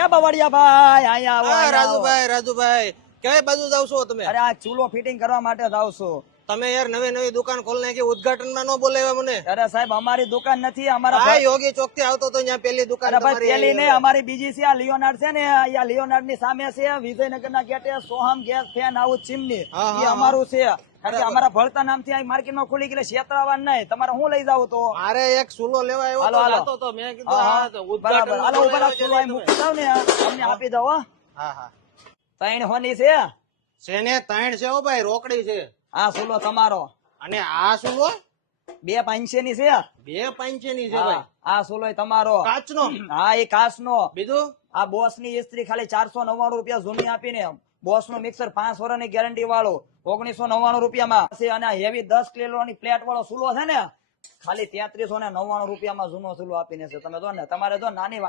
એ બવડિયા ભાઈ અહીંયા આવો, હા અહીંયા આવો. રાજુભાઈ ક્યાંય બાજુ જાવ છો તમે? અરે આ ચૂલો ફિટિંગ કરવા માટે જ આવશું. તમે યાર નવી દુકાન ખોલી નાખી, ઉદ્ઘાટન માં ન બોલાવ્યા મને. અરે સાહેબ અમારી દુકાન નથી, અમારા હા યોગી ચોક થી આવતો તો ત્યાં પેલી દુકાન અરે ભાઈ તમારી. પેલી નહીં, અમારી બીજી છે. આ લિયોનાર્ડ છે ને, અહીંયા લિયોનાર્ડ ની સામે છે વિજયનગર ના ગેટે Soham gas fan house chimney. હા, હા, એ અમારું છે. કારણ કે અમારા ભળતા નામથી આ માર્કેટ માં ખુલી ગયેલી છેતરાવાન નહીં. તમારે હું લઈ જાવ તો મારે એક સુલો લેવા આવ્યો હાલો, તો હાલો. જાતો તો મેં કીધું હા, હા હા. તો બરાબર. ઉદ્ઘાટન હાલો ઉભા રાખ, ચૂલો અહીં મૂકી દઉં ને, અમને આપી દઉં હો. હા હા ત્રણ હોની છે. શેને ત્રણ છે હો ભાઈ, રોકડી છે. આ સુલો તમારો. અને આ સુલો 2.5 ની છે. 2.5 ની છે હા, ભાઈ. આ સુલો તમારો. કાચનો. હા એ કાચ નો. બીજું આ બોસ ની ઇસ્ત્રી ખાલી 499 રૂપિયા જૂની આપીને, બોસ નું મિક્સર 5 વર્ષની ગેરંટી વાળું 1999 રૂપિયામાં છે. અને હેવી 10 કિલો ની પ્લેટ વાળો સુલો છે ને, ખાલી 3399 રૂપિયામાં જૂનો સુલો આપીને છે. તમે જો ને, તમારે જો નાની